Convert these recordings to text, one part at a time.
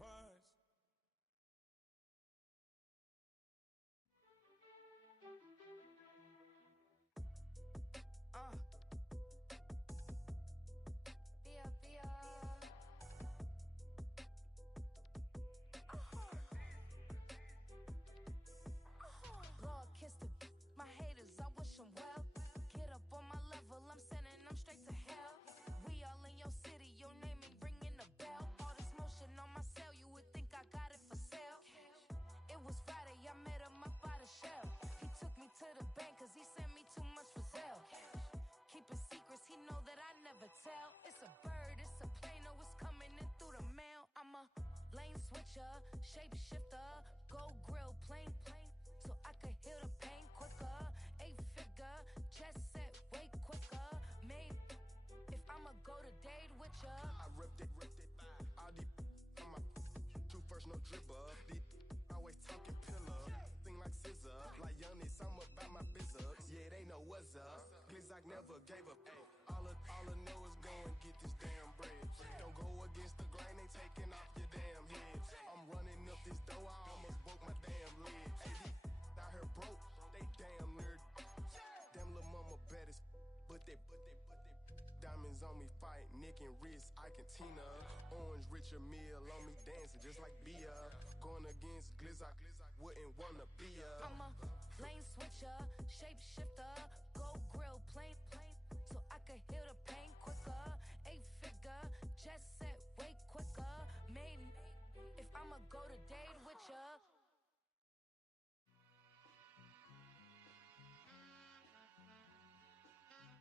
twice. My haters, I wish them well. Get up on my level, I'm sending them straight to hell. We all in your city, your name ain't ringing the bell. All this motion on my cell, you would think I got it for sale. It was Friday, I met him up by the shell. He took me to the bank, cause he sent me too much for sale. Keeping secrets, he know that I never tell. It's a bird, it's a plane, oh, it's coming in through the mail. I'm a lane switcher, shapeshifter, go grill, plane, so I could heal the pain quicker. 8-figure, chest set way quicker. Made if I'ma go to date with ya. I ripped it. All these on my two first, no dribber. These always talking pillar. Thing like scissor. Like youngest, I'm about my business. Yeah, they know what's up. Glizzock never gave up. All I know is go and get this damn bread. Don't go against the grain, they taking off your damn head. I'm running up this door, I almost broke my damn leg. Out here broke, they damn near. Damn little mama bad as but they diamonds on me fight, Nick and wrist, I can Tina. Orange Richard Mill on me dancing just like Bia. Going against Glizzock, wouldn't wanna be a. I'm a lane switcher, shapeshifter, go grill, plane, so I could heal the pain quicker. 8-figure, jet set way quicker. Made if I'ma go to date with ya.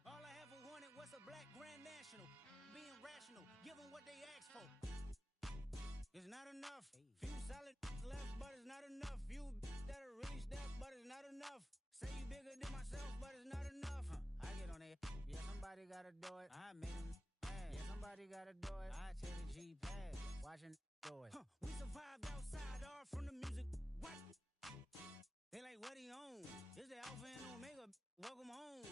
All I ever wanted was a black grand national. Being rational, give them what they asked for. It's not enough. Few solid left, but it's not enough. Few that'll really step, but it's not enough. Say you bigger than myself, but it's not enough. I get on it. Yeah, somebody gotta do it. I made him mad. Yeah, somebody gotta do it. I take the G-pad. Watching do it. We survived outside, all from the music. What? They like, what he on? This the Alpha and Omega. Welcome home.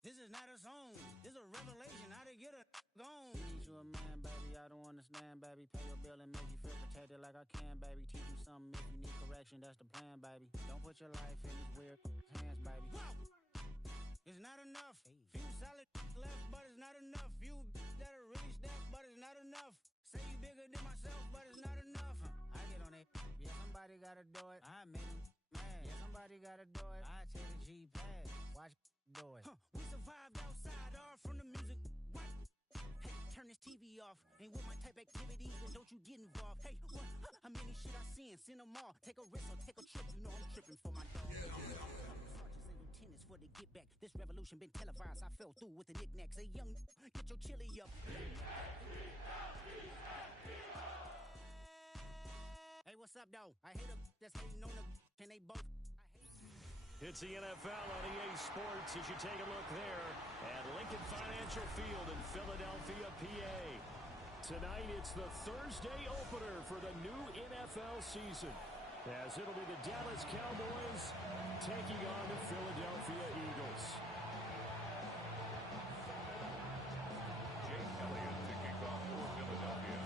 This is not a song. This is a revelation. How to get a gone. Need you a man, baby. I don't understand, baby. Pay your bill and make you feel protected like I can, baby. Teach you something if you need correction. That's the plan, baby. Don't put your life in these weird hands, baby. Whoa! It's not enough. Few solid left, but it's not enough. Few that'll really step, but it's not enough. Say you bigger than myself, but it's not enough. I get on it. Yeah, somebody gotta do it. I made him mad. Yeah, somebody gotta do it. I take the G-pad. Watch do it. We survived outside, all from the music. What? Hey, turn this TV off. Ain't with my type activities, and don't you get involved. Hey, what? How many shit I seen? Send them all. Take a risk or take a trip. You know I'm tripping for my dog. Sergeants and lieutenants for the get back. This revolution been televised. I fell through with the knickknacks. Hey, young, get your chili up. Hey, what's up, though? I hate them that's hating on the and they both. It's the NFL on EA Sports as you take a look there at Lincoln Financial Field in Philadelphia, PA. Tonight, it's the Thursday opener for the new NFL season, as it'll be the Dallas Cowboys taking on the Philadelphia Eagles. Jake Elliott to kick off for Philadelphia.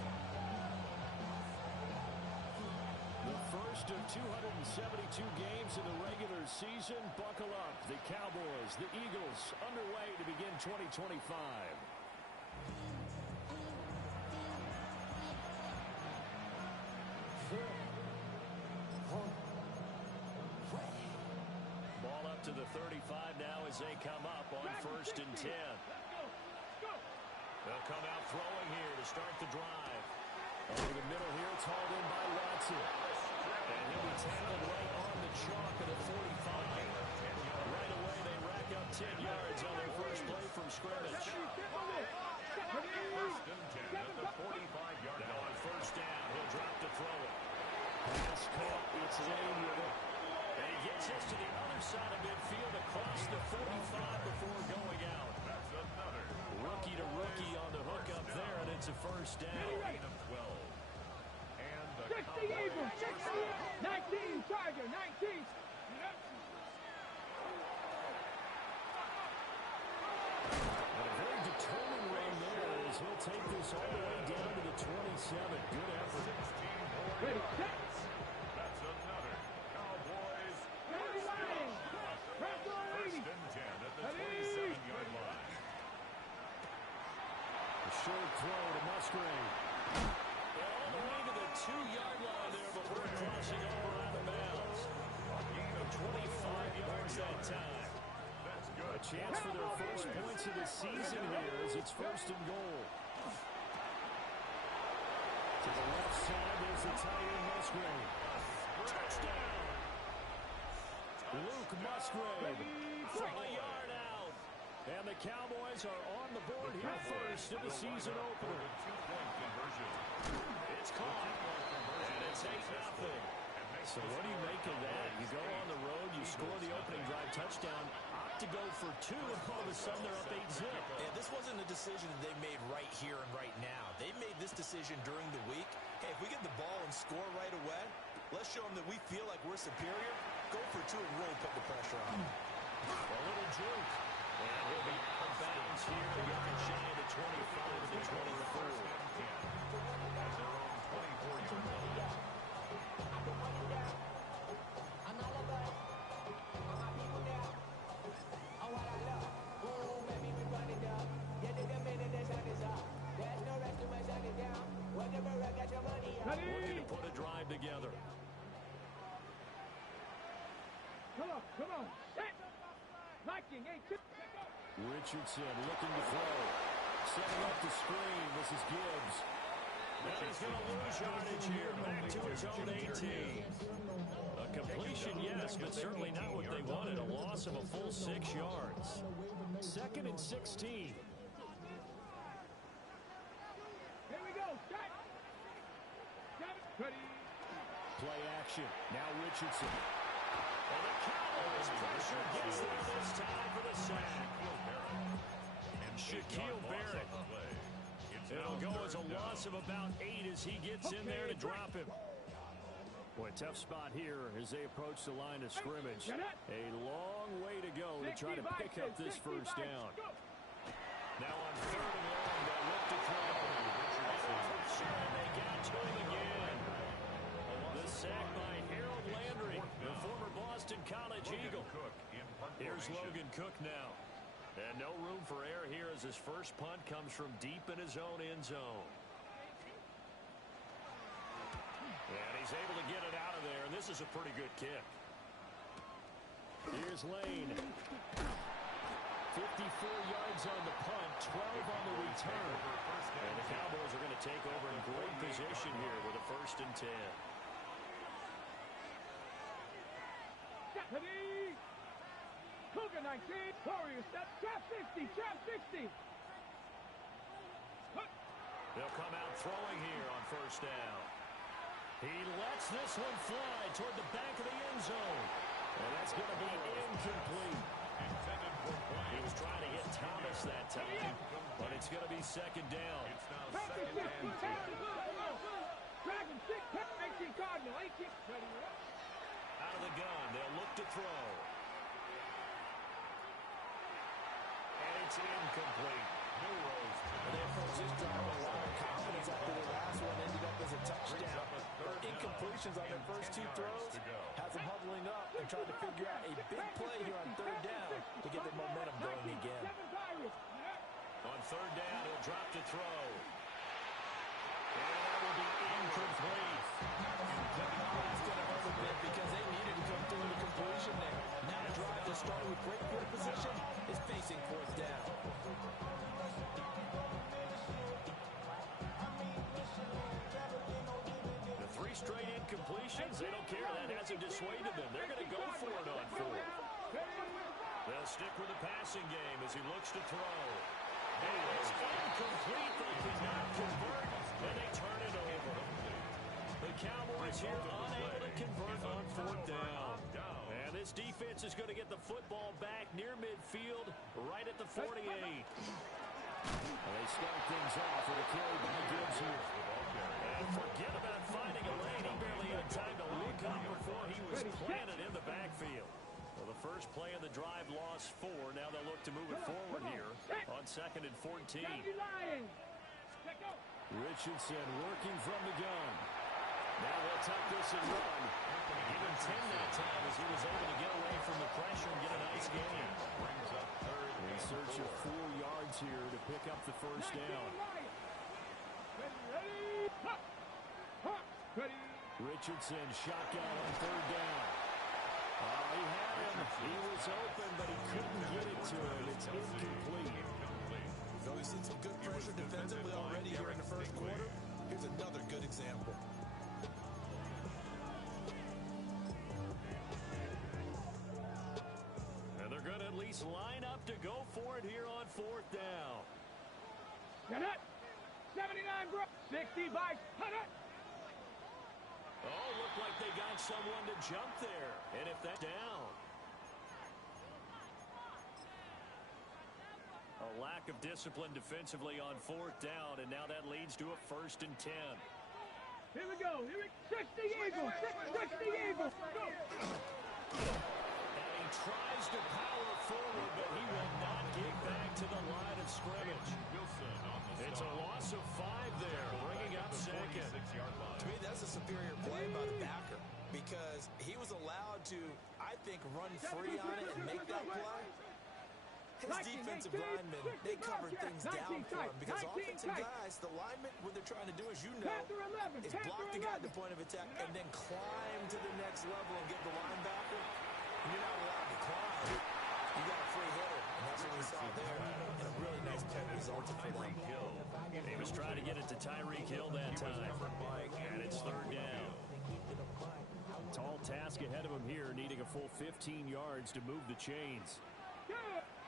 The first of 272 games in the regular season. Buckle up. The Cowboys, the Eagles, underway to begin 2025. Ball up to the 35 now as they come up on 1st and 10. They'll come out throwing here to start the drive. Over the middle here, it's hauled in by Watson. And he'll be tackled right on the chalk at the 45. Right away, they rack up 10 yards on their first play from scrimmage. 1st and 10 at the 45-yard line. Now on 1st down, he'll drop to throw it. Pass caught, it's Lane with it. And he gets this to the other side of midfield across the 45 before going out. That's another. Rookie to rookie on the hook up there, and it's a 1st down. 8 of 12. And the 60 Eagles, 60, 19 Charger, 19. And a very determined run there as he'll take this all the way down to the 20 Good effort. 16 Ready, yards. set. That's another Cowboys Ready, line. Press on first 80. and 10 at the Ready. 27-yard line. A short throw to Musgrave. All the way to the 2-yard line there before crossing over out of bounds. A gain of 25 yards that time. That's good. A chance for their first points of the season here as it's first and goal. To the left side, there's the tight end Musgrave. Touchdown! Luke Musgrave from a yard out. And the Cowboys are on the board here first in the season opener. Two-point conversion. It's caught. And it's 8-0. So what do you make of that? You go on the road, you score the opening drive touchdown, opt to go for two, and all of a sudden they're up 8-0. Yeah, this wasn't a decision that they made right here and right now. They made this decision during the week. Hey, if we get the ball and score right away, let's show them that we feel like we're superior. Go for two and really put the pressure on them. A little juke. And he'll be out of bounds here, a yard shy of the 25 of the 24. At their own 24-yard line. Looking to put a drive together. Come on. Set. Liking, 8-2. Richardson looking to throw. Setting up the screen. This is Gibbs. Now he's going to lose yardage here. Back to his own 18. A completion, yes, but certainly not what they wanted. A loss of a full 6 yards. 2nd and 16. Here we go. Set. Ready. Play action. Now Richardson. And the Cowboys pressure gets there this time for the sack. And Shaquille Barrett. It'll go as a loss of about 8 as he gets in there to drop him. Boy, tough spot here as they approach the line of scrimmage. A long way to go to try to pick up this first down. Now on 3rd and long, they'll look to throw. And they got to him again. The sack by Harold Landry, the former Boston College Eagle. Here's Logan Cook now. And no room for error here as his first punt comes from deep in his own end zone. And he's able to get it out of there, and this is a pretty good kick. Here's Lane. 54 yards on the punt, 12 on the return. And the Cowboys are going to take over in great position here with a 1st and 10. Ready. Cougar 19. Warriors step. Trap 60. Trap 60. They'll come out throwing here on 1st down. He lets this one fly toward the back of the end zone. And that's going to be incomplete. He was trying to hit Thomas that time, but it's going to be 2nd down. It's now 2nd and 10. Dragon 6. 18 Cardinal. 18. Ready. Out of the gun, they'll look to throw. And it's incomplete. They approached this drive with a lot of confidence after their last one ended up as a touchdown. But incompletions on their first 2 throws has them huddling up and trying to figure out a big play here on 3rd down to get their momentum going again. On 3rd down, he'll drop to throw. And that will be incomplete. It's going to hurt a bit because they needed to come through with a completion there. Now the drive to start with great field position is facing 4th down. The 3 straight incompletions, they don't care. That hasn't dissuaded them. They're going to go for it on 4th. They'll stick with the passing game as he looks to throw. And it's incomplete. They cannot convert, and they turn it over. The Cowboys here unable to convert on 4th down. And this defense is going to get the football back near midfield, right at the 48. They start things off with a carry by Gibbs here. And forget about finding a lane. He barely had time to look up before he was planted in the backfield. Well, the first play of the drive lost 4. Now they'll look to move it forward here on 2nd and 14. Richardson working from the gun. Now they'll tuck this and run. Give him 10 that time as he was able to get away from the pressure and get a nice gain. Brings up third. In search of 4 yards here to pick up the first down. Richardson shotgun on third down. He had him. He was open, but he couldn't get it to him. It's incomplete. So we've seen some good pressure defensively already here in the first quarter. Here's another good example. And they're going to at least line up to go for it here on fourth down. Get it. 79, bro. 60 by 100. Oh, looked like they got someone to jump there. And if that's down. A lack of discipline defensively on fourth down, and now that leads to a 1st and 10. Here we go. 60 Eagles. 60 Eagles. Go. And he tries to power forward, but he will not get back to the line of scrimmage. Wilson on the It's a stop. loss of 5 there, bringing up second. 46-yard line. To me, that's a superior play by the backer because he was allowed to, I think, run free on it and make that play. His defensive linemen, they covered things down for him because offensive guys, the linemen, what they're trying to do, as you know, is block the guy at the point of attack and then climb to the next level and get the linebacker. You're not allowed to climb. You got a free hitter, and that's what we saw there. And a really nice play resulted for them. He was trying to get it to Tyreek Hill that time. And it's third down. Tall task ahead of him here, needing a full 15 yards to move the chains.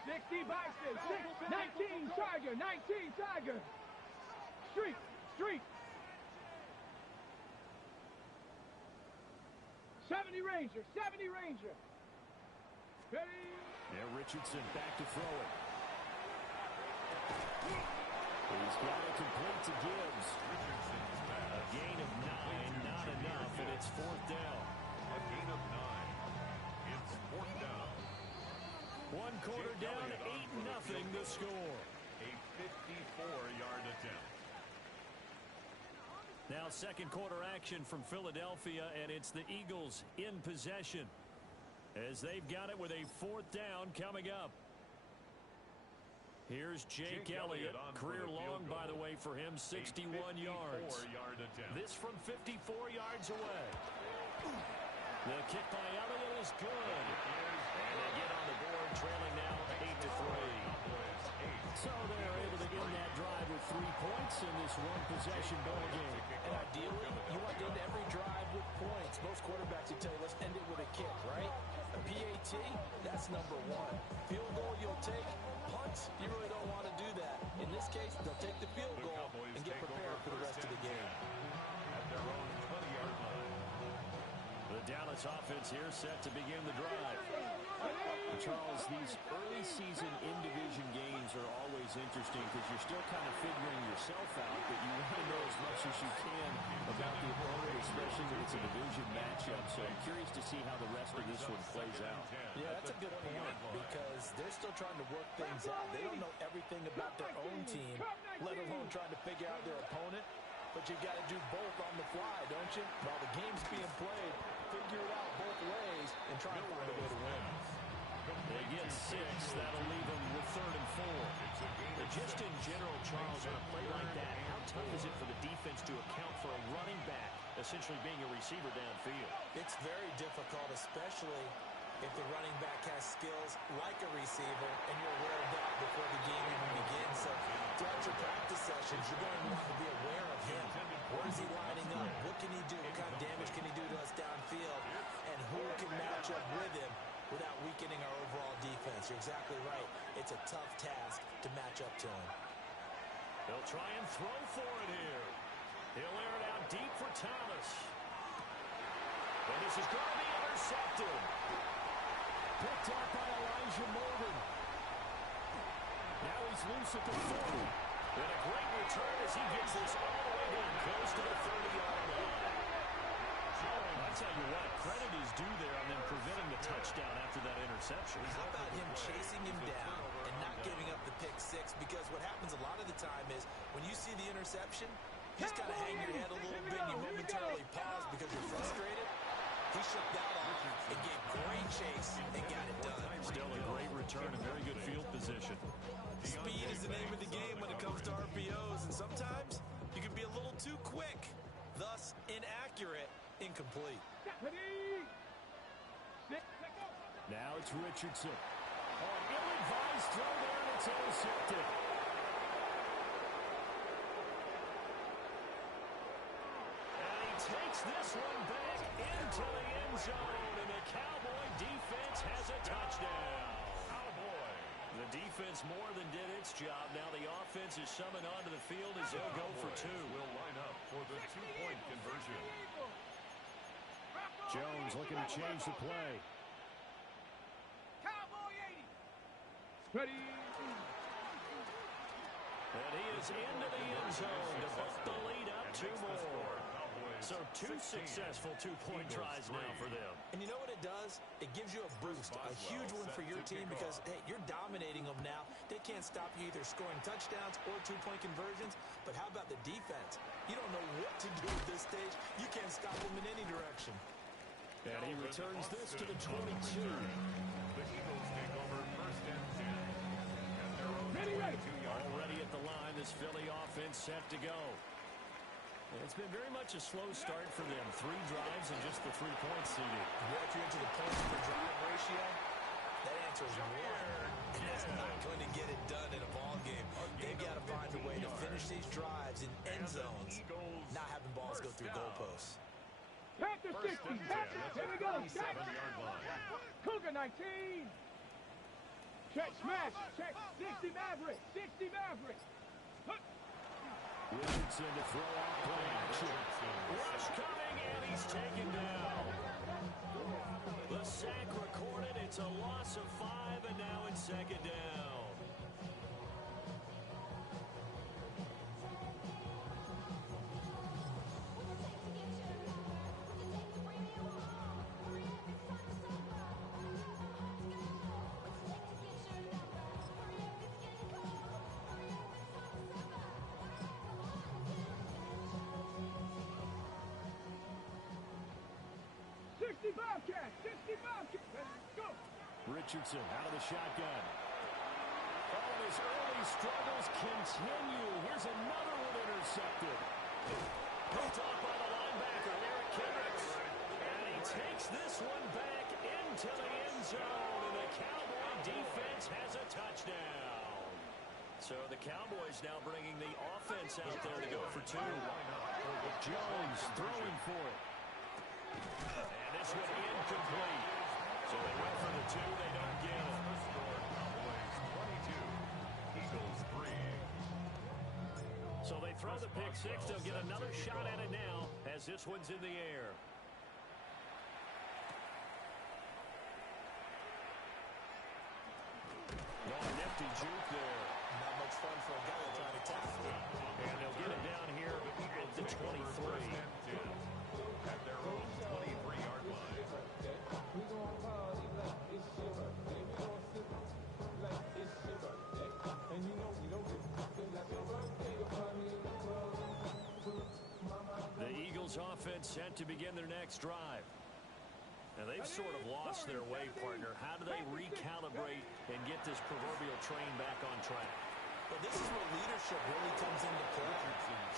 60 Bison, 19 Tiger, 19 Tiger. Street. 70 Ranger. Ready? Yeah, Richardson back to throw it. He's got it complete to Gibbs. A gain of 9, not enough, and it's fourth down. A gain of 9. It's fourth down. 1 quarter down, 8-0 the score. A 54-yard attempt. Now second quarter action from Philadelphia, and it's the Eagles in possession as they've got it with a fourth down coming up. Here's Jake Elliott, career long, by the way, for him, 61 yards. 54-yard attempt. This from 54 yards away. The kick by Elliott is good. And they get on the board, trailing now 8-3. So they're able to end that drive with 3 points in this one-possession ball game. And ideally, you want to end every drive with points. Most quarterbacks will tell you, let's end it with a kick, right? A PAT, that's number 1. Field goal you'll take. Punts, you really don't want to do that. In this case, they'll take the field goal and get prepared for the rest of the game. At their own 20-yard line. The Dallas offense here set to begin the drive. Charles, these early season in-division games are always interesting because you're still kind of figuring yourself out, but you want to know as much as you can about the opponent, especially when it's a division matchup. So I'm curious to see how the rest of this one plays out. Yeah, that's a good point because they're still trying to work things out. They don't know everything about their own team, let alone trying to figure out their opponent. But you got to do both on the fly, don't you? While the game's being played, figure it out both ways and try and find a way to win. They get 6. That'll leave them with 3rd and 4. But just in general, Charles, on a play like that, how tough is it for the defense to account for a running back essentially being a receiver downfield? It's very difficult, especially if the running back has skills like a receiver and you're aware of that before the game even begins. So throughout your practice sessions, you're going to want to be aware of him. Where is he lining up? What can he do? What kind of damage can he do to us downfield? And who can match up with him without weakening our overall defense? You're exactly right. It's a tough task to match up to him. They'll try and throw for it here. He'll air it out deep for Thomas. And this is going to be intercepted. Picked up by Elijah Morgan. Now he's loose at the 40. And a great return as he gets this all the way down close to the 30-yard line. I'll tell you what, credit is due there on them preventing the touchdown after that interception. How about him chasing him down and not giving up the pick 6? Because what happens a lot of the time is when you see the interception, You just kind of hang your head a little bit and you momentarily pause because you're frustrated. He shook that off and gave great chase and got it done. Still a great return and very good field position. Speed is the name of the game when it comes to RPOs, and sometimes you can be a little too quick, thus inaccurate, incomplete. Now it's Richardson. Oh, ill-advised throw there, and it's intercepted. And he takes this one back into the end zone, and the Cowboy defense has a touchdown. The defense more than did its job. Now the offense is summoned onto the field as they'll go for two. Will line up for the two-point conversion. Jones looking to change the play. Cowboy 80. Ready. And he is into the end zone to bump the lead up two more. So two successful two-point tries now for them. And you know what it does? It gives you a boost, a huge one for your team because, hey, you're dominating them now. They can't stop you either scoring touchdowns or two-point conversions. But how about the defense? You don't know what to do at this stage. You can't stop them in any direction. And he returns this to the 22. The Eagles take over first and 10. At their own Ready. 22-yard line. Already at the line, this Philly offense set to go. It's been very much a slow start for them. 3 drives and just the 3 points seeded. What if you're into the points per drive ratio? That answer is 1. And that's not going to get it done in a ball game. They've got to find a way to finish these drives in end zones, not having balls go through goalposts. Panther 60. Panther. Here we go. 7-yard line. Cougar 19. Check smash. Check 60 Maverick. 60 Maverick. Richardson to throw off play action. Rush coming, and he's taken down. The sack recorded. It's a loss of 5, and now it's second down. Bobcat, 60 Bobcat. Let's go. Richardson out of the shotgun. Oh, his early struggles continue. Here's another one intercepted. Picked off by the linebacker, Eric Kendricks. And he takes this one back into the end zone, and the Cowboy defense has a touchdown. So the Cowboys now bringing the offense out there to go for 2. Jones throwing for it. And this one incomplete. So they went for the 2. They don't get it. Cowboys 22, Eagles 3. So they throw the pick 6. They'll get another shot at it now as this one's in the air. Oh, nifty juke there. Not much fun for a guy trying to tackle it. And they'll get it down here at the 23. At their own 23-yard line. The Eagles offense set to begin their next drive. Now they've sort of lost their way, partner. How do they recalibrate and get this proverbial train back on track? Well, this is where leadership really comes into play.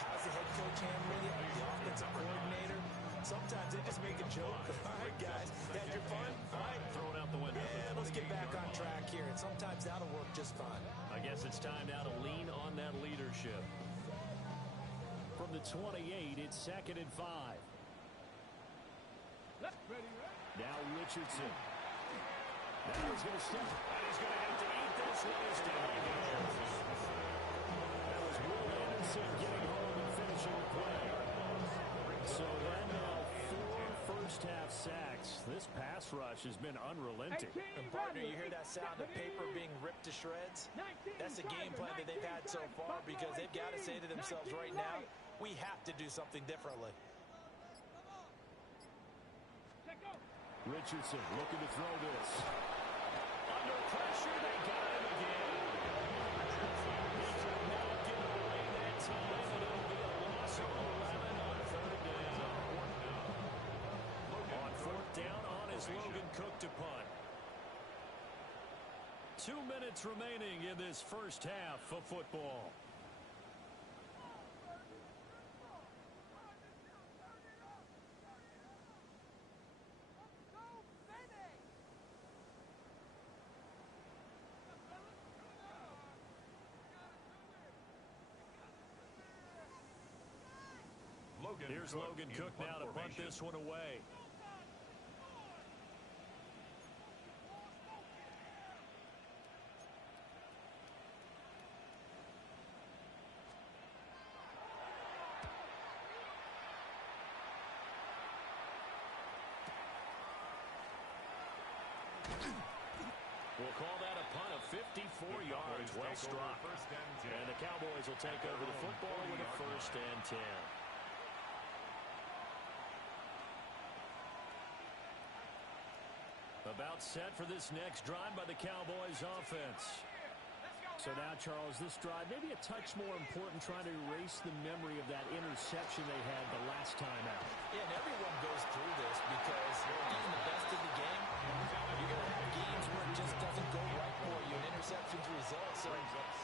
How's the head coach handling it? The offensive coordinator? Sometimes they just make a joke. All right, guys, had your fun? All right. Throw it out the window. Yeah, let's get back on track here. And sometimes that'll work just fine. I guess it's time now to lean on that leadership. From the 28, it's 2nd and 5. Ready. Now Richardson. Now he's going to step. And he's going to have to eat this one. He's down again. That was Will Anderson getting home and finishing the play. So then now 4 first-half sacks. This pass rush has been unrelenting. And partner, you hear that sound of paper being ripped to shreds? That's the game plan that they've had so far because they've got to say to themselves right now, we have to do something differently. Richardson looking to throw this. Under pressure, they got him again. He could not get away that time, and it'll be a loss of Cook to punt. 2 minutes remaining in this first half of football. Here's Logan Cook now to punt this one away. We'll call that a punt of 54 yards, well struck. And the Cowboys will take over the football with a 1st and 10. About set for this next drive by the Cowboys offense. So now, Charles, this drive maybe a touch more important, trying to erase the memory of that interception they had the last time out. Yeah, and everyone goes through this because even the best of the game, you're going to have games where it just doesn't go right for you, and interceptions result. So,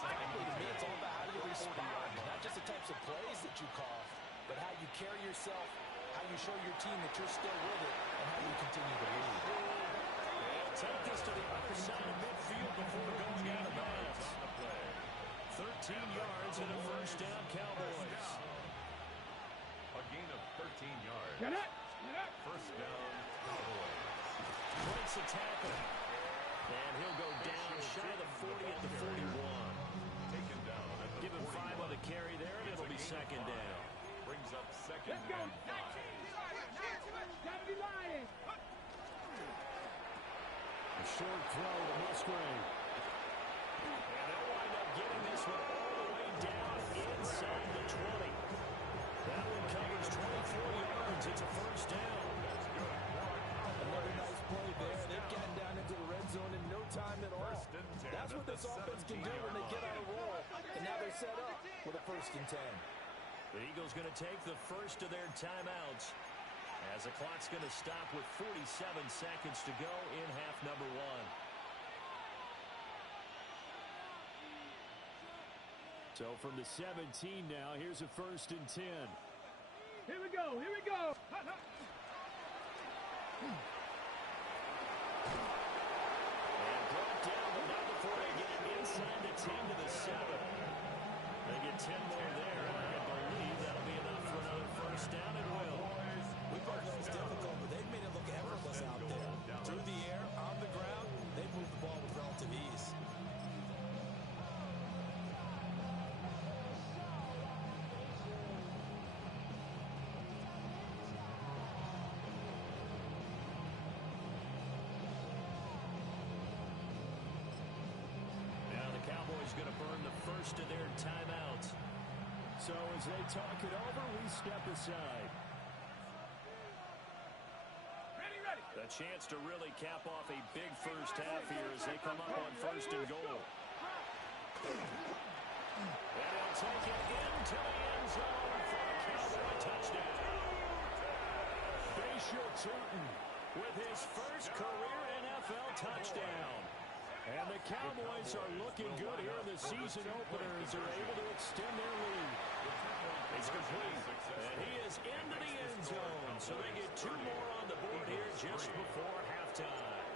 frankly, to me, it's all about how you respond, not just the types of plays that you call, but how you carry yourself, how you show your team that you're still with it, and how you continue to lead. Take this to the other side of midfield before going out of bounds. 13 yards and a 1st down, Cowboys. A gain of 13 yards. Get it! 1st down, Cowboys. Breaks a tackle. And he'll go down shy of the 40 at the 41. Taken down at the Give him 41. 5 on the carry there, and it'll be 2nd down. Brings up 2nd Let's go! and 5. 70 Lions! A short throw to Musgrave. And they'll wind up getting this one all the way down inside the 20. That one covers 24 yards. It's a 1st down. Another nice play there. They've gotten down into the red zone in no time at all. 1st and 10 That's what at this the offense can do when they get on a roll. And now they're set up with a 1st and 10. The Eagles going to take the first of their timeouts as the clock's going to stop with 47 seconds to go in half number 1. So from the 17 now, here's a 1st and 10. Here we go! Here we go! And brought down, but not before they get it inside the 10 to the 7. They get 10 more there, and I believe that'll be enough for another 1st down and will. We both know it's difficult, but they've made it look effortless out there. Through the air, on the ground, they've moved the ball with relative ease. Now the Cowboys going to burn the first of their timeouts. So as they talk it over, we step aside. A chance to really cap off a big first half here as they come up on 1st and goal. And he'll take it into the end zone for a Cowboy touchdown. Bashir Tootin with his first career NFL touchdown. And the Cowboys are looking good here in the season opener as they're able to extend their lead. It's complete, and he is into the end zone, so they get 2 more on the board here just before halftime.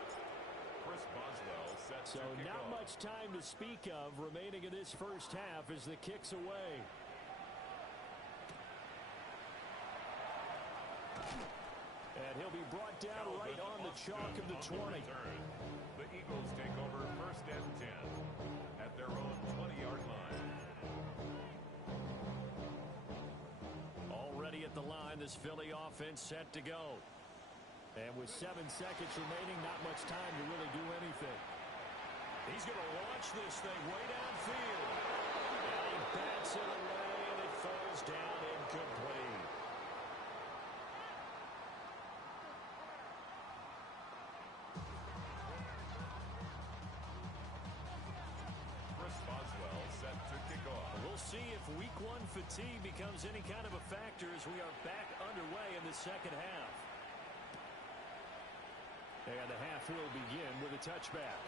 Chris Boswell set So to kick not off. much time to speak of remaining in this first half as the kick's away. And he'll be brought down right on the chalk of the 20. The Eagles take over 1st and 10 at their own 20-yard line. Already at the line, this Philly offense set to go. And with 7 seconds remaining, not much time to really do anything. He's going to launch this thing way downfield. And he bats it away, and it falls down incomplete. Chris Boswell set to kick off. We'll see if week 1 fatigue becomes any kind of a factor as we are back underway in the second half. And the half will begin with a touchback.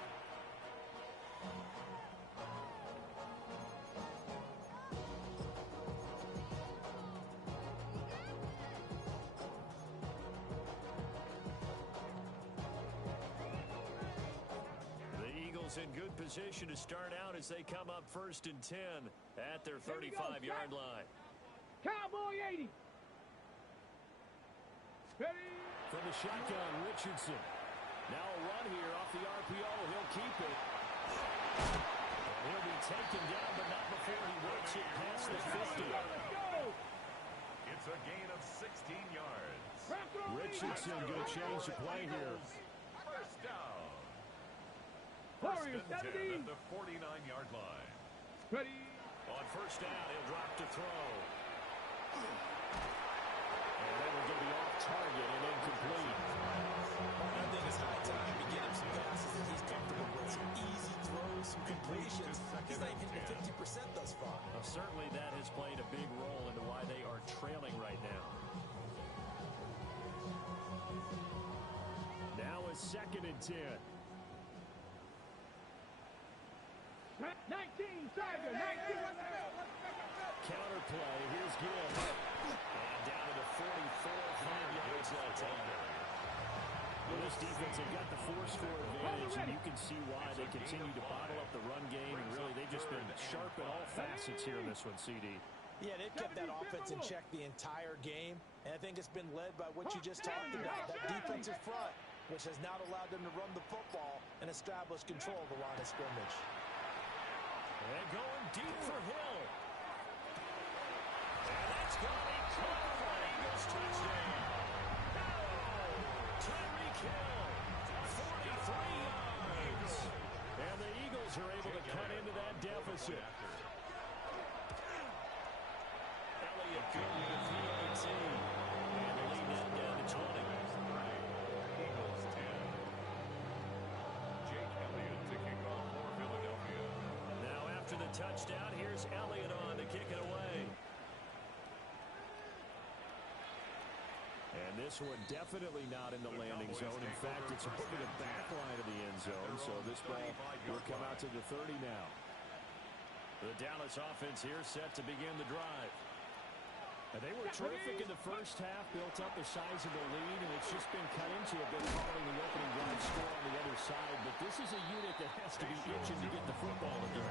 In good position to start out as they come up 1st and 10 at their 35-yard line. Cowboy 80. Ready. From the shotgun, Richardson. Now a run here off the RPO. He'll keep it. And he'll be taken down, but not before he works it past the 50. It's a gain of 16 yards. Richardson going to change the play here. First down. Warriors 70 at the 49-yard line. Ready. On 1st down, he'll drop to throw. And that will be off target and incomplete. I think it's high time to get him some passes that he's comfortable with. Some easy throws, some completions. He's not even hitting the 50% thus far. Well, certainly that has played a big role into why they are trailing right now. Now a 2nd and 10. 19, Tiger, 19. Counter play. Here's Gill. And down to the 44, 5 yards that time. Well, this defense, they've got the force for advantage, and you can see why they continue to bottle up the run game, and really they've just been sharp at all facets here in this one, CD. Yeah, they've kept that offense in check the entire game, and I think it's been led by what you just talked about, that defensive front, which has now allowed them to run the football and establish control of the line of scrimmage. And going deep for Hill. And that's going to be caught for an Eagles touchdown. Tyreek Hill, 43 yards. And the Eagles are able to cut into that deficit. Elliott good with the PAT. And the lead now down to 20. Eagles 10. Jake Elliott to kick off for Philadelphia. Now after the touchdown, here's Elliott on to kick it away. And this one definitely not in the landing zone. In fact, it's over the back line of the end zone. So this ball will come out to the 30 now. The Dallas offense here set to begin the drive. And they were terrific in the first half, built up a sizable lead, and it's just been cut into a bit following the opening drive score on the other side. But this is a unit that has to be itching to get the football to go.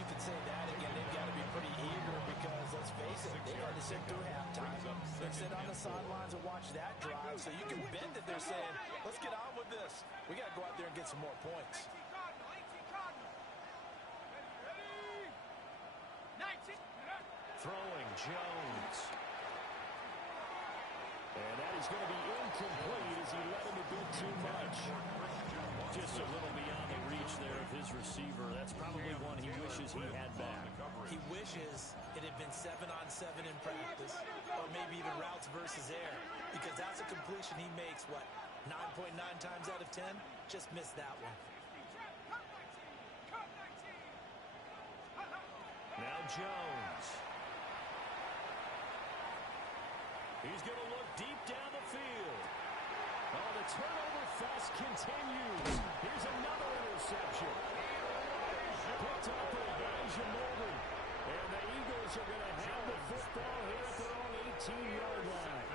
You could say that again. They've got to be pretty eager because, let's face it, they've had to sit through halftime. They sit on the sidelines and watch that drive. So you can bet that they're saying, let's get on with this. We got to go out there and get some more points. Throwing Jones. And that is going to be incomplete as he let him a bit too much. Just a little beyond the reach there of his receiver. That's probably one he wishes he had back. He wishes it had been 7-on-7 in practice, or maybe even routes versus air, because that's a completion he makes, what, 9.9 times out of 10? Just missed that one. Now Jones. He's going to look deep down the field. Oh, the turnover fest continues. Here's another interception. Picked up by Elijah Morgan. And the Eagles are going to have the football here at their own 18-yard line.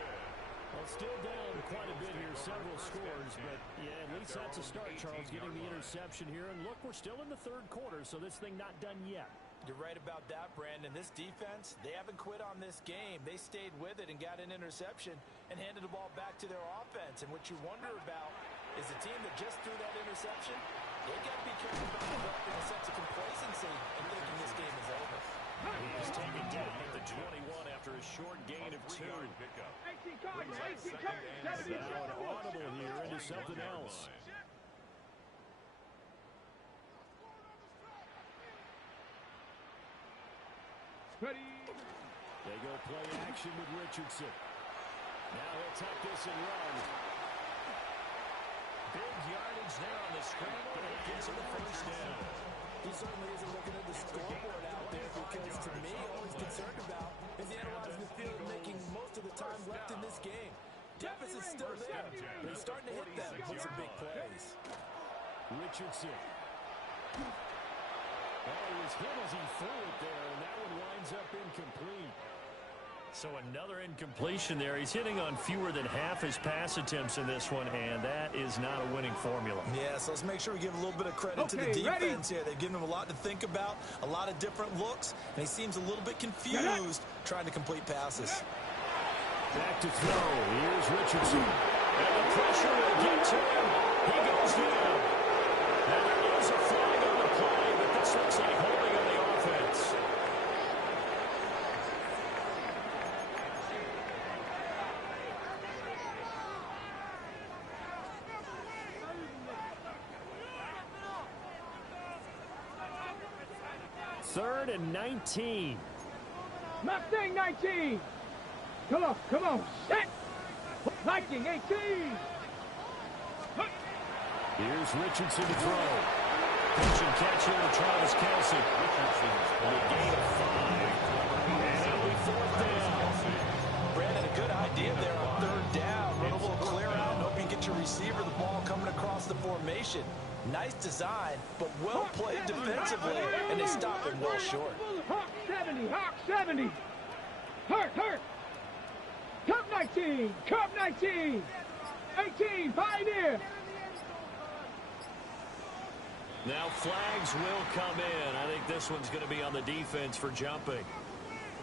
Well, still down quite a bit here, several scores, but yeah, at least that's a start, Charles, getting the interception here. And look, we're still in the third quarter, so this thing not done yet. You're right about that, Brandon. This defense, they haven't quit on this game. They stayed with it and got an interception and handed the ball back to their offense. And what you wonder about is the team that just threw that interception, they've got to be careful about developing a sense of complacency and thinking this game is over. He is taken down at the 21 after a short gain of 2. 18 Cardinals, 18 Cardinals, 70. Now an audible here into something else. Ready. They go play action with Richardson. Now he'll tuck this and run. Big yardage there on the scramble, and he gets him the first down. He certainly isn't looking at the scoreboard out there because, to me, all he's concerned about is analyzing the field and making most of the time left in this game. deficit's still there. They're starting to hit them with some big plays. Richardson. Oh, he was hit as he threw it there, and that one winds up incomplete. So another incompletion there. He's hitting on fewer than half his pass attempts in this one, and that is not a winning formula. Yeah, so let's make sure we give a little bit of credit to the defense here. They've given him a lot to think about, a lot of different looks, and he seems a little bit confused trying to complete passes. Back to throw. Here's Richardson. And the pressure will get to him. He goes down. And there is a flag on the play, but this looks like holding on the offense. Third and 19. Mustang 19. Come on, set. Viking 18. Here's Richardson to throw. Pitch and catch here to Travis Kelce. Richardson's a gain of 5. And it'll be fourth down. Brandon, a good idea there on third down. Run a little clear out and hope you get your receiver the ball coming across the formation. Nice design, but well played defensively, and they stop him well short. Hawk 70, Hawk 70. Hurt. Cup 19, Cup 19. 18, Pioneer. Now flags will come in. I think this one's going to be on the defense for jumping.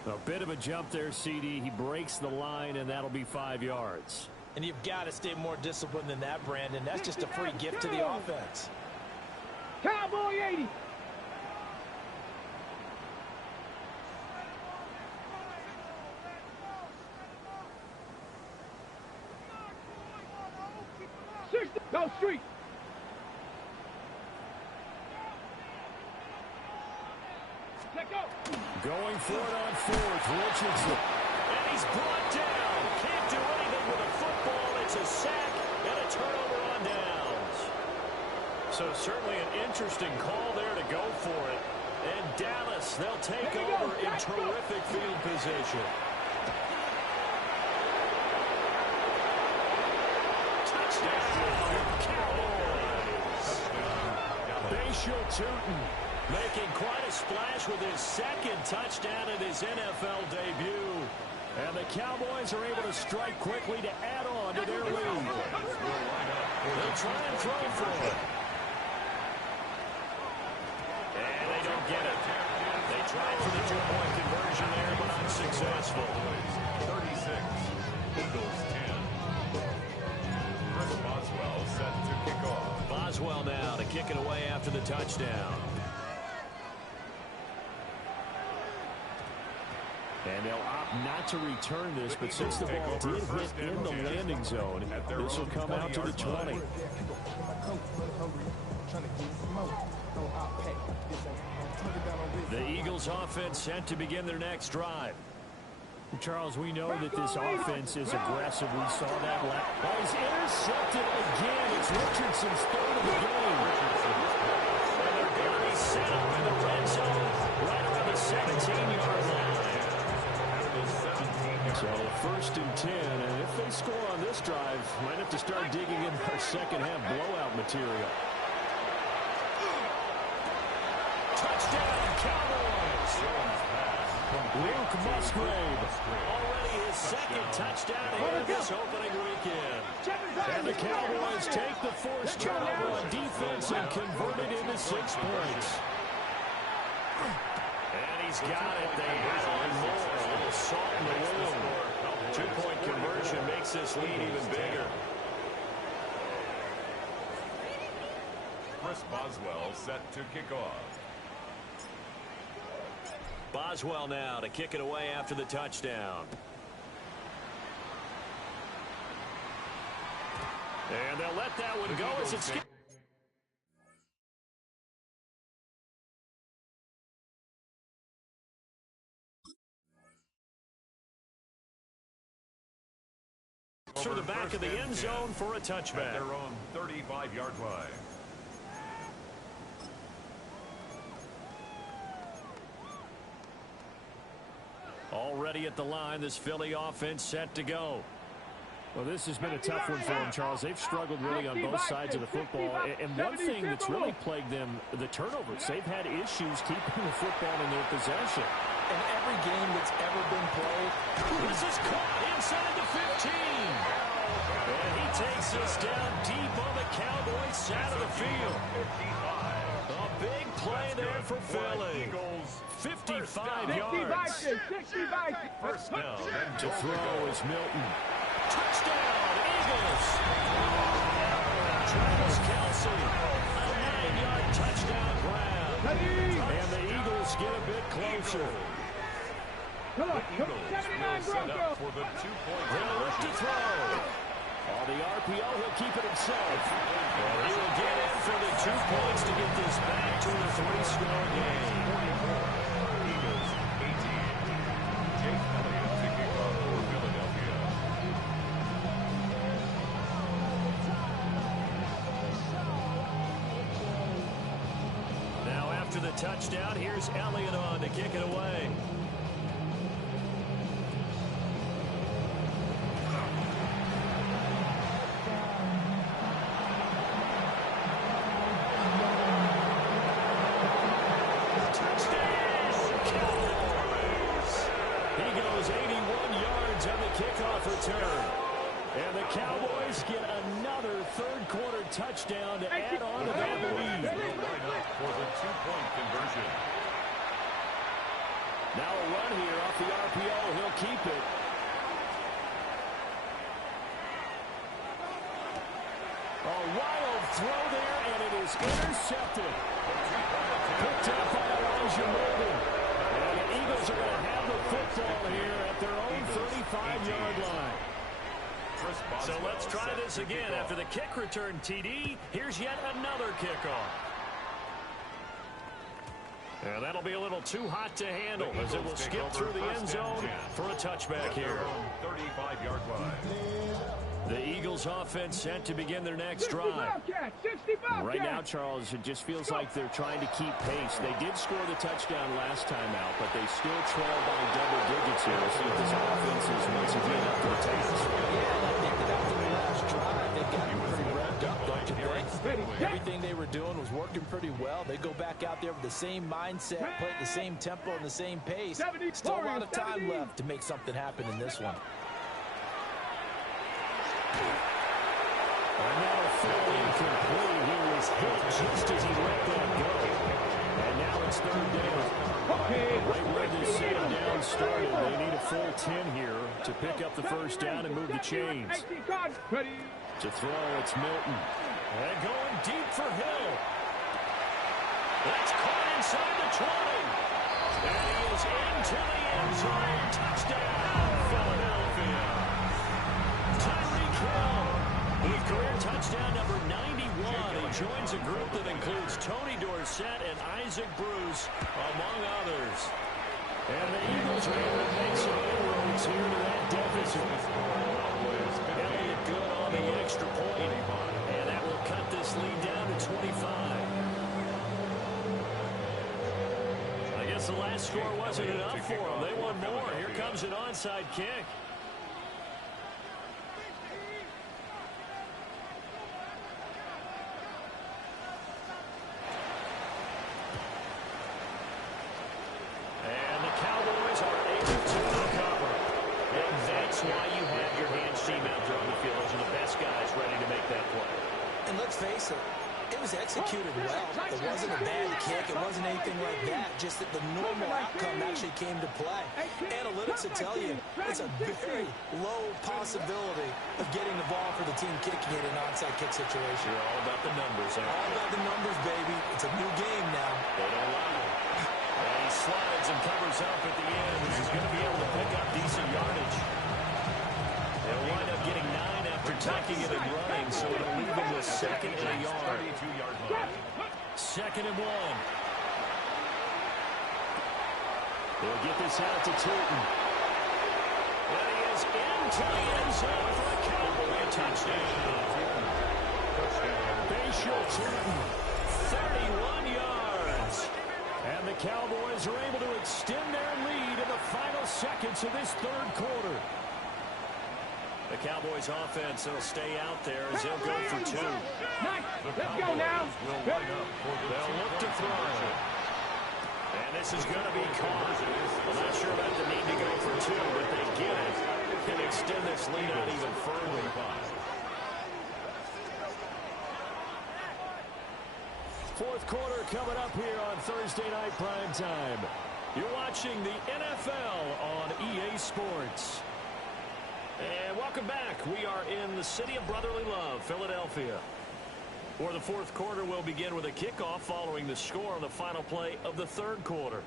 A bit of a jump there, CD. He breaks the line, and that'll be 5 yards. And you've got to stay more disciplined than that, Brandon. That's just a free gift to the offense. Cowboy 80. Go street. Let go. Going for it on fourth, Richardson. And he's brought down. Can't do anything with a football. It's a sack and a turnover on downs. So certainly an interesting call there to go for it. And Dallas, they'll take over in terrific field position. Touchdown, Cowboys. Bashal Tootin making quite a splash with his second touchdown in his NFL debut. And the Cowboys are able to strike quickly to add on to their lead. They'll try and throw for it. And they don't get it. They tried for the two-point conversion there, but unsuccessful. 36, Eagles 10. Chris Boswell set to kick off. Boswell now to kick it away after the touchdown. And they'll opt not to return this, but since the ball did hit in the landing zone, this will come out to the 20. The Eagles offense set to begin their next drive. Charles, we know that this offense is aggressive. We saw that last. Oh, he's intercepted again. It's Richardson's third of the game. And they're going to be set up in the red zone right around the 17-yard line. So first and 10, and if they score on this drive, might have to start digging in our second half blowout material. Touchdown, Cowboys! Luke Musgrave, already his second touchdown here this opening weekend. And the Cowboys take the forced turnover on defense and convert it into 6 points. And he's got it. They have one more. A little salt in the wound. 2-point conversion makes this lead even bigger. Chris Boswell set to kick off. Boswell now to kick it away after the touchdown. And they'll let that one go as it's... through the back of the end zone for a touchback. At their own 35-yard line. Already at the line, this Philly offense set to go. Well, this has been a tough one for them, Charles. They've struggled really on both sides of the football. And one thing that's really plagued them, the turnovers. They've had issues keeping the football in their possession. In every game that's ever been played, this is caught inside the 15. And he takes us down deep on the Cowboys side of the field. A big play there for Philly. 55 yards. First down. To throw is Milton. Touchdown, Eagles. Travis Kelce, a 9-yard touchdown grab. And the Eagles get a bit closer. Eagles will set up for the 2-point They'll look to throw. On the RPO, he'll keep it himself. And he will get in for the 2 points to get this back to a 3-score game. Eagles 18. Jake Elliott to kick off for Philadelphia. Now after the touchdown, here's Elliott on to kick it away. And the Cowboys get another third-quarter touchdown to add on to that lead. Will line up for the 2-point conversion. Now a run here off the RPO. He'll keep it. A wild throw there, and it is intercepted. Picked up by Elijah Molden. And the Eagles are going to have the football here at their own 35-yard line. So let's try this again. After the kick return TD, here's yet another kickoff. And that'll be a little too hot to handle as it will skip through the end zone for a touchback here. 35-yard line. The Eagles offense set to begin their next drive. Right now, Charles, it just feels like they're trying to keep pace. They did score the touchdown last time out, but they still trail by double digits here. We'll see if this offense is once again up to the task. Yeah, I think that after the last drive, they got pretty wrapped up, don't you think? Everything they were doing was working pretty well. They go back out there with the same mindset, play at the same tempo and the same pace. Still a lot of time left to make something happen in this one. And now a throw incomplete. He was hit just as he let that go. And now it's third down. Right where this second down started, they need a full 10 here to pick up the first down and move the chains. To throw, it's Milton. And going deep for Hill. That's caught inside the 20. And he is into the end zone. Touchdown, Philadelphia. Tyreek Hill with career touchdown number 91. He joins a group that includes Tony Dorsett and Isaac Bruce, among others. And the Eagles are able to make some inroads here to that deficit. Elliott good on the extra point. And that will cut this lead down to 25. I guess the last score wasn't enough for them. They want more. Here comes an onside kick. Executed well. It wasn't a bad kick. It wasn't anything like that. Just that the normal outcome actually came to play. Analytics will tell you it's a very low possibility of getting the ball for the team kicking it in an onside kick situation. You're all about the numbers. All about the numbers, baby. It's a new game now. They don't lie. And he slides and covers up at the end. He's going to be able to pick up decent yardage. They'll wind up getting 9 after tucking it and running, so it'll leave him with second and a yard. 32-yard line. Second and 1. They'll get this out to Tootin. And he is into the end zone for a Cowboy touchdown. Bashal Tootin, 31 yards. And the Cowboys are able to extend their lead in the final seconds of this third quarter. The Cowboys offense will stay out there as they'll go for 2. Nice. Let's go now. They'll look to throw. And this is going to be caught. I'm not sure about the need to go for 2, but they get it and extend this lead out even further. Fourth quarter coming up here on Thursday Night Primetime. You're watching the NFL on EA Sports. And welcome back. We are in the city of brotherly love, Philadelphia. For the fourth quarter, we'll begin with a kickoff following the score on the final play of the third quarter.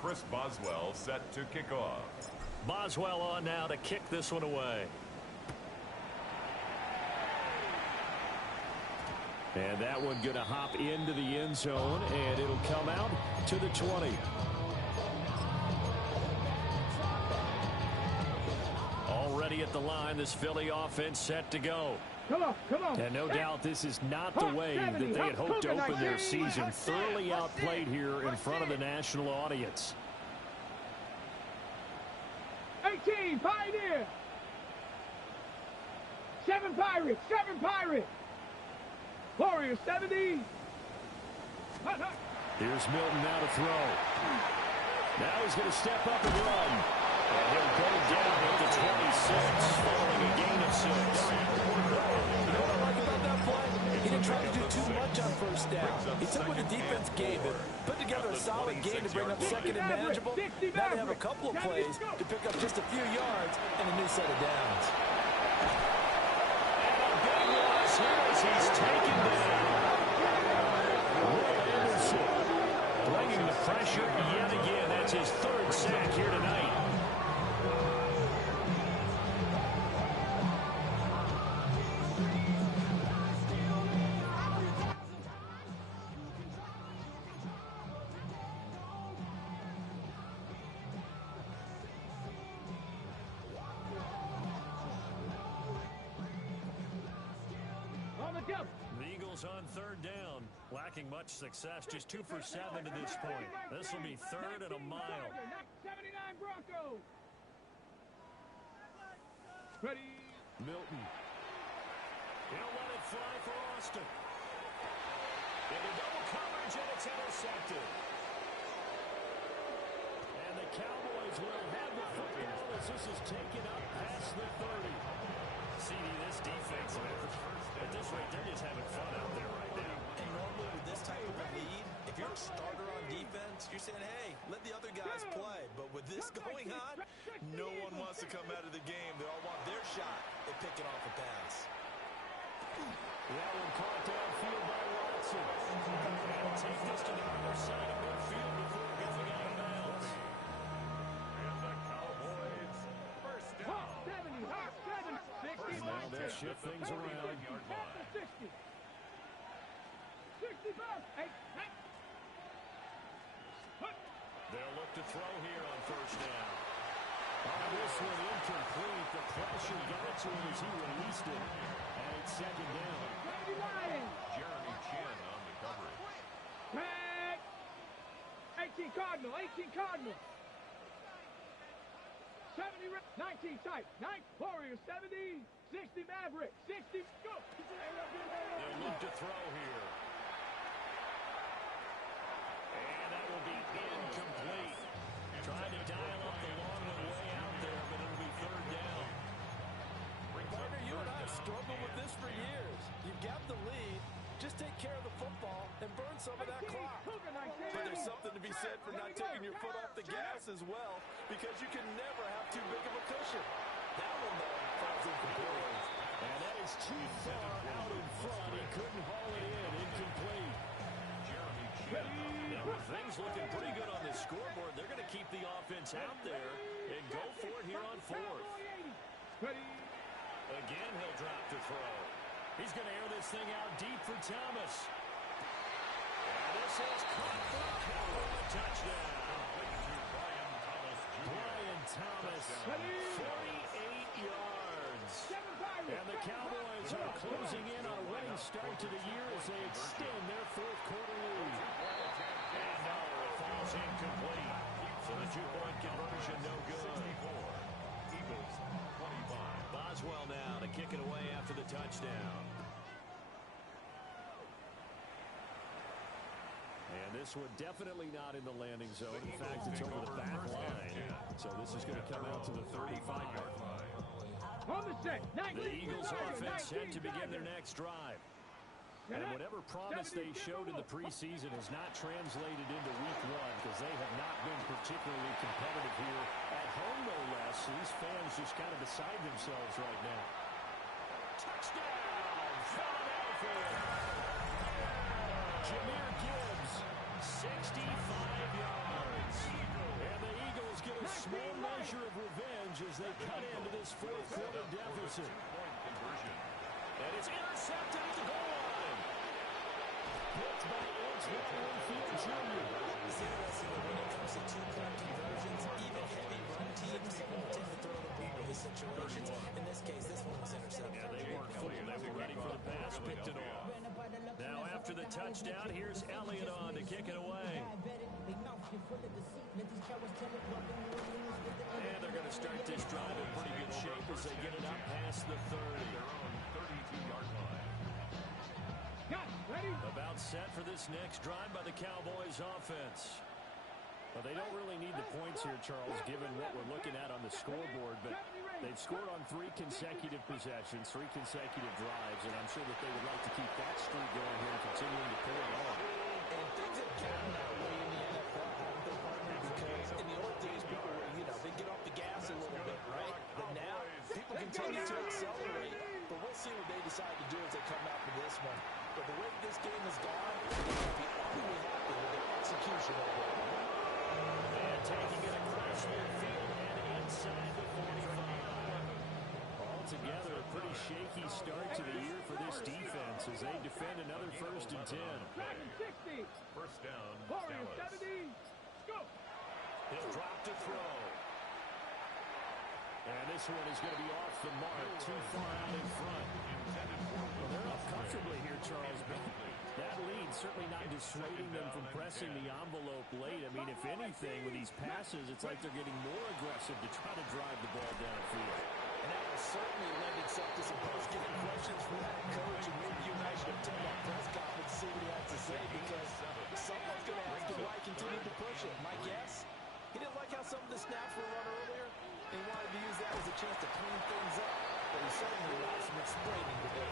Chris Boswell set to kick off. Boswell on now to kick this one away. And that one going to hop into the end zone, and it'll come out to the 20. Already at the line, this Philly offense set to go. Come on, come on. And no doubt this is not the way that they had hoped to open their season. Thoroughly outplayed here in front of the national audience. 18, Pioneer. 7 Pirates, 7 Pirates. Warriors, 70. Here's Milton now to throw. Now he's going to step up and run. And he'll go down at the 26, following a gain of 6. You know what I like about that play? He didn't try to do too much on first down. He took what the defense gave him, put together a solid game to bring up second and manageable. Now they have a couple of plays to pick up just a few yards and a new set of downs. He's taken down. Will Anderson bringing the pressure yet again. That's his third sack here tonight. The Eagles on third down, lacking much success, just 2 for 7 to this point. This will be third and a mile. 79 Broncos. Ready. Milton. He'll let it fly for Austin. Into double coverage, and it's intercepted. And the Cowboys will have the football as this is taken up past the 30. CD, this defense, at this rate, they're just having fun out there right now. And normally with this type of a lead, if you're a starter on defense, you're saying, hey, let the other guys play. But with this going on, no one wants to come out of the game. They all want their shot at picking off a pass. That one caught downfield by Watson. And take this to the other side of midfield before going out of bounds. And the Cowboys first down. 70, 60. Now they'll shift things around. 60. 65. 8. They'll look to throw here on first down. On this one, incomplete. The pressure got to him as he released it. And it's second down. Jeremy Chin on the coverage. 18 Cardinal, 18 Cardinal. 70, 19 tight, 9 Warriors, 70, 60 Maverick, 60, go. They'll look to throw here. And that will be incomplete. Trying to dial up the long one way out there, but it'll be third down. Partner, you and I have struggled with this for years. You've got the lead. Just take care of the football and burn some of that clock. But there's something to be said for not taking your foot off the gas as well, because you can never have too big of a cushion. That one, though, falls incomplete. And that is too far out in front. He couldn't haul it in. Incomplete. Now, with things looking pretty good on the scoreboard, they're going to keep the offense out there and go for it here on fourth. Again, he'll drop to throw. He's going to air this thing out deep for Thomas. And this is caught for a touchdown. Brian Thomas, 48 yards. And the Cowboys are closing in start to the year as they extend their fourth quarter lead. And no, it falls incomplete. So the two-point conversion no good. Eagles 25. Boswell now to kick it away after the touchdown. And this one definitely not in the landing zone. In fact, it's over the back line. So this is going to come out to the 35. The Eagles offense set to begin their next drive. And whatever promise they showed in the preseason has not translated into week one because they have not been particularly competitive here at home, no less. These fans just kind of beside themselves right now. Touchdown, Philadelphia! Jahmyr Gibbs, 65 yards. And the Eagles get a small measure of revenge as they cut into this fourth quarter deficit. And it's intercepted at the goal line. Picked by Edge Winfield Jr. It's interesting that when it comes to two-point conversions, even heavy run teams tend to throw the ball in these situations. In this case, this one was intercepted. Yeah, they weren't full. They were ready for the pass. Picked it off. Now after the touchdown, here's Elliott on to kick it away. And they're going to start this drive in pretty good shape as they get it up past the 30. Their own 32-yard line. About set for this next drive by the Cowboys offense. Well, they don't really need the points here, Charles, given what we're looking at on the scoreboard, but they've scored on 3 consecutive possessions, 3 consecutive drives, and I'm sure that they would like to keep that streak going here and continuing to pull it on. And things have gotten that way in the NFL, haven't they, partner? Because in the old days, people were, they get off the gas a little bit, right? But now, people continue to accelerate. But we'll see what they decide to do as they come out for this one. But the way this game has gone, they will be utterly happy with their execution overall. And taking it across midfield and inside the 45. Altogether, a pretty shaky start to the year for this defense as they defend another 1st and 10. First down, Warriors Dallas. 70. Go. He'll drop to throw. And this one is going to be off the mark, too far out in front. Well, they're up comfortably here, Charles. That lead certainly not dissuading them from pressing the envelope late. I mean, if anything, with these passes, it's like they're getting more aggressive to try to drive the ball downfield. And that will certainly lend itself to some post-game questions from that coach. And maybe you and I should attend that press conference to see what he has to say, because someone's going to ask him why he continued to push it. My guess, he didn't like how some of the snaps were run earlier. He wanted to use that as a chance to clean things up, but he certainly allowed some explaining to do.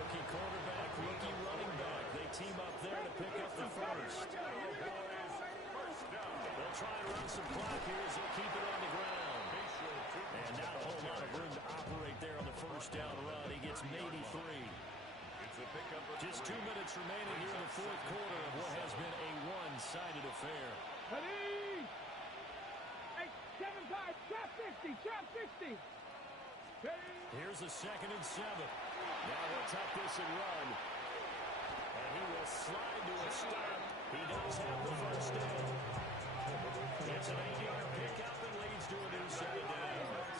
Rookie quarterback, rookie running back. They team up there to pick up the first. They'll try and run some clock here as they keep it on the ground. And not a whole lot of room to operate there on the first down run. He gets maybe 3. Just 2 minutes remaining here in the fourth quarter of what has been a one-sided affair. Ready? 8, 7, 5, trap 60, trap 60. Here's a 2nd and 7. Now they'll tuck this and run. And he will slide to a stop. He does have the first down. It's an 8-yard pickup and leads to a new set of downs.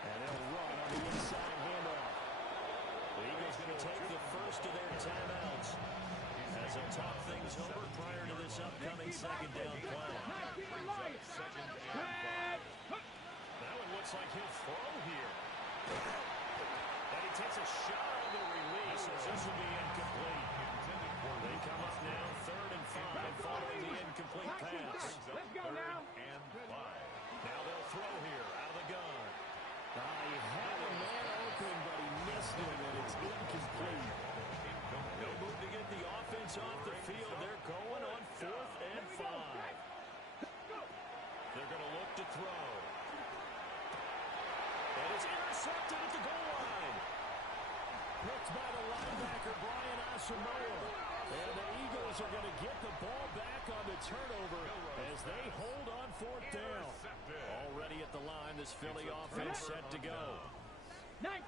And they'll run on the inside handoff. The Eagles going to take the first of their timeouts as they talk things over prior to this upcoming 2nd down play. That one looks like he'll throw here. And he takes a shot on the release as this will be incomplete. They come up now 3rd and 5 following the incomplete pass. Let's go now. And 5. Now they'll throw here out of the gun. He had a man open, but he missed him, and it's incomplete. No move to get the offense off the field. They're going on 4th and 5. They're going to look to throw. And it's intercepted at the goal line. Picked by the linebacker, Brian Asamoah. And the Eagles are going to get the ball back on the turnover as they hold on 4th down. Already at the line, this Philly offense set to go.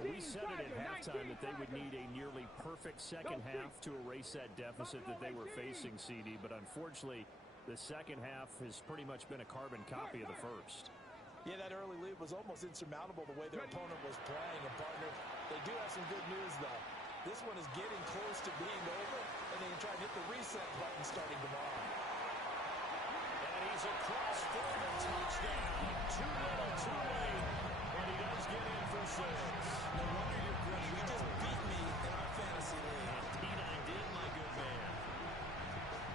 We said it at halftime that they would need a nearly perfect second half to erase that deficit that they were facing, CD. But unfortunately, the second half has pretty much been a carbon copy of the first. Yeah, that early lead was almost insurmountable the way their opponent was playing. And, partner, they do have some good news, though. This one is getting close to being over, and they can try and hit the reset button starting tomorrow. And he's across for the touchdown. Too little, too late. But he does get in for 6. No wonder you're grinning. You just beat me in our fantasy league. Indeed, I did, my good man.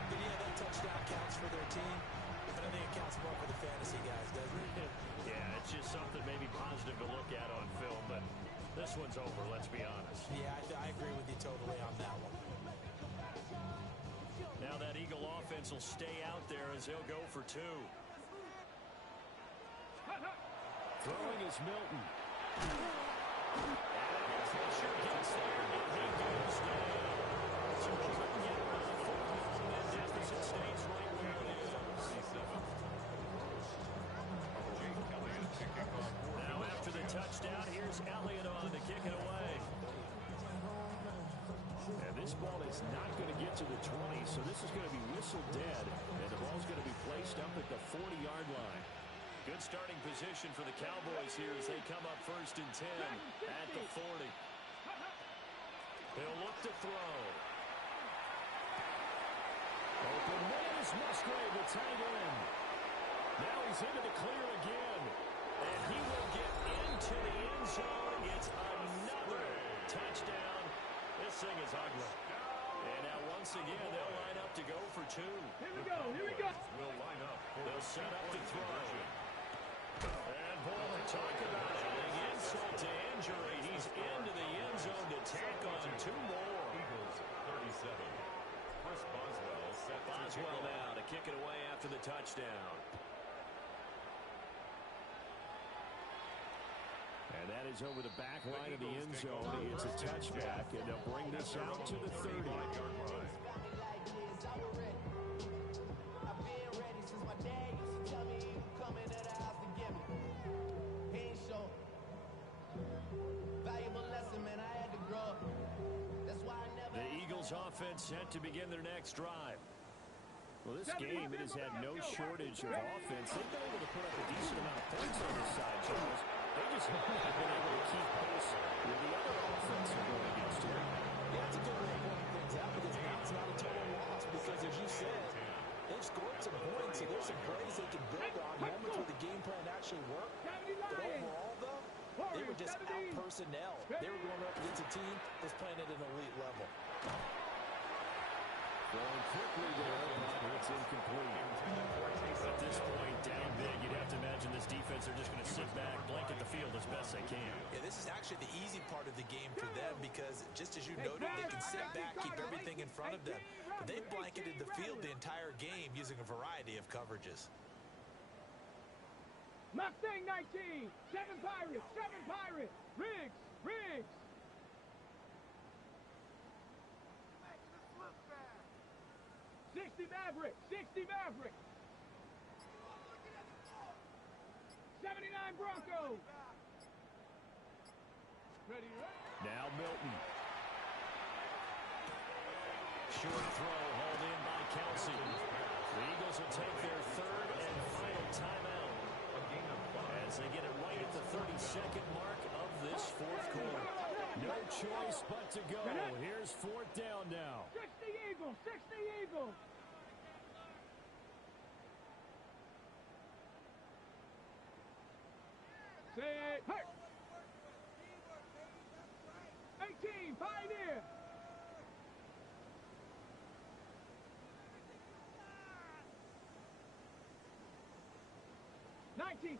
But, yeah, that touchdown counts for their team. But I think it counts more for the fantasy guys, doesn't it? Yeah, it's just something maybe positive to look at on film, but this one's over, let's be honest. Yeah, I agree with you totally on that one. Now that Eagle offense will stay out there as he'll go for 2. Throwing is Milton. And Fisher gets there, and he goes down. So he couldn't get rid of the football, and that deficit stays right where it is. Now after the touchdown, here's Elliott on to kick it away. And this ball is not going to get to the 20, so this is going to be whistled dead, and the ball's going to be placed up at the 40-yard line. Good starting position for the Cowboys here as they come up 1st and 10 at the 40. He'll look to throw. Open man is Musgrave, the tight end. Now he's into the clear again. And he will get into the end zone. It's another touchdown. This thing is ugly. And now once again, they'll line up to go for 2. Here we go, here we go. Will line up. They'll set up to throw. And boy, talk about adding insult to injury. He's into the end zone to tack on 2 more. Eagles 37. Chris Boswell set Boswell now to kick it away after the touchdown. And that is over the back line of the end zone. It's a touchback, and they'll bring this out to the 30-yard line. The Eagles offense set to begin their next drive. Well, this game, it has had no shortage of offense. They've been able to put up a decent amount of points on this side, Charles. They just haven't been able to keep pace with the other offense they're going against here. Yeah, it's a good way of pointing things out because now it's not a total loss because, as you said, they've scored some points, so there's some plays they can build on, moments where the game plan actually worked. But overall, though, they were just out-personnel. They were going up against a team that's playing at an elite level. Going quickly there, but it's incomplete. At this point, down big, you'd have to imagine this defense, they're just going to sit back, blanket the field as best they can. Yeah, this is actually the easy part of the game for them because, just as you noted, they can sit back, keep everything in front of them. But they blanketed the field the entire game using a variety of coverages. Mustang 19, 7 Pirates, 7 Pirates, Riggs, Riggs. 60 Mavericks, 60 Mavericks. 79 Broncos. Ready, Now Milton. Short throw hauled in by Kelsey. The Eagles will take their 3rd and final timeout as they get it right at the 32nd mark of this 4th quarter. No choice but to go. Here's 4th down now. 60 Eagles, 60 Eagles. Say it. Hey. 18, Pioneer.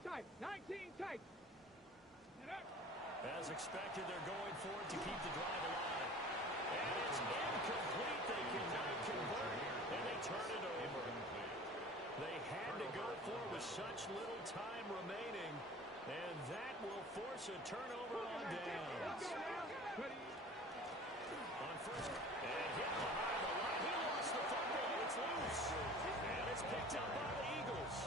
Tight, 19 tight. As expected, they're going for it to keep the drive alive. And it's incomplete. They cannot convert, and they turn it over. They had to go for it with such little time remaining, and that will force a turnover on downs. On first, and hit behind the line. He lost the football. It's loose. And it's picked up by the Eagles.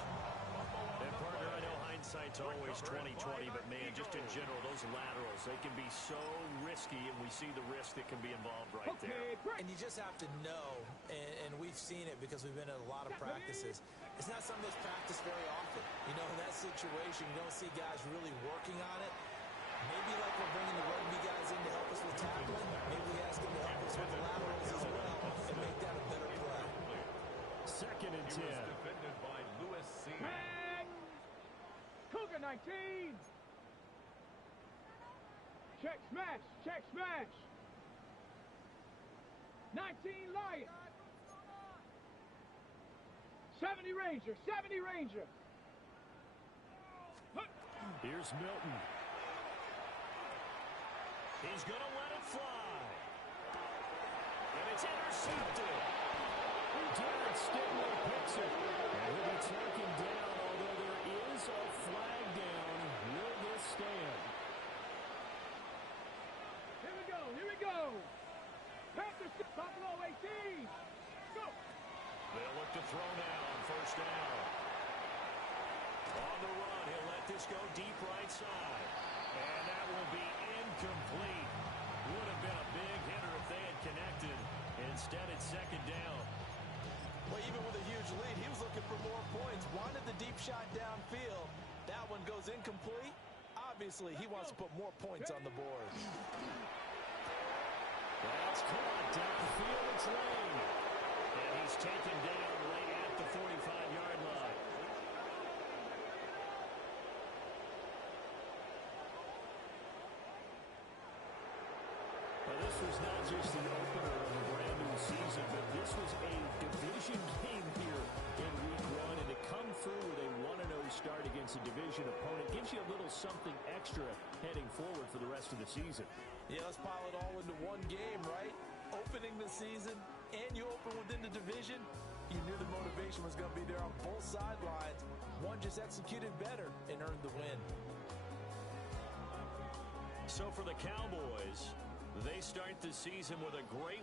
And partner, I know hindsight's always 20/20, but man, just in general, those laterals, they can be so risky, and we see the risk that can be involved right there. And you just have to know, and we've seen it because we've been at a lot of practices, It's not something that's practiced very often. You know, in that situation, you don't see guys really working on it. Maybe like we're bringing the rugby guys in to help us with tackling. Maybe we ask them to help us with the laterals as well and make that a better play. Second and 10. He was defended by Lewis C. Tag! Cougar 19! Check smash! Check smash! 19 Lion! 70 Ranger! 70 Ranger! Here's Milton. He's going to let it fly. And it's intercepted. Jared Stigler picks it. And he'll be taken down, although there is a flag down. Will this stand? Here we go! Here we go! Panthers, Buffalo 18! Go! They'll look to throw now on first down. On the run, he'll let this go deep right side. And that will be incomplete. Would have been a big hitter if they had connected. Instead, it's second down. Well, even with a huge lead, he was looking for more points. Wanted the deep shot downfield. That one goes incomplete. Obviously, he wants to put more points on the board. That's caught downfield. It's Lane. And he's taken down right at the 45-yard line. Now, this was not just the opener of a brand new season, but this was a division game here in week one. And to come through with a 1-0 start against a division opponent gives you a little something extra heading forward for the rest of the season. Yeah, let's pile it all into one game, right? Opening the season, and you open within the division. You knew the motivation was going to be there on both sidelines. One just executed better and earned the win. So for the Cowboys, they start the season with a great